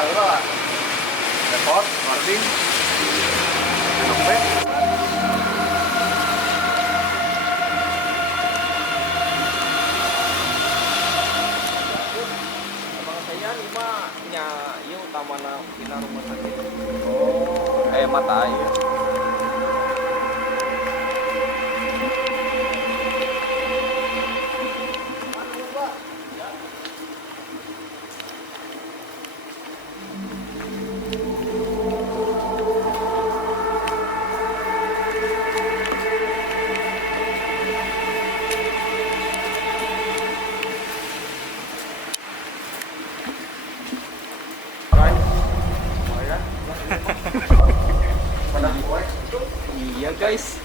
heula. Repot, warning. Sampai. Abang saya nih mah nya ieu utamana pina rumah sakit. Oh, mata air. Iya guys.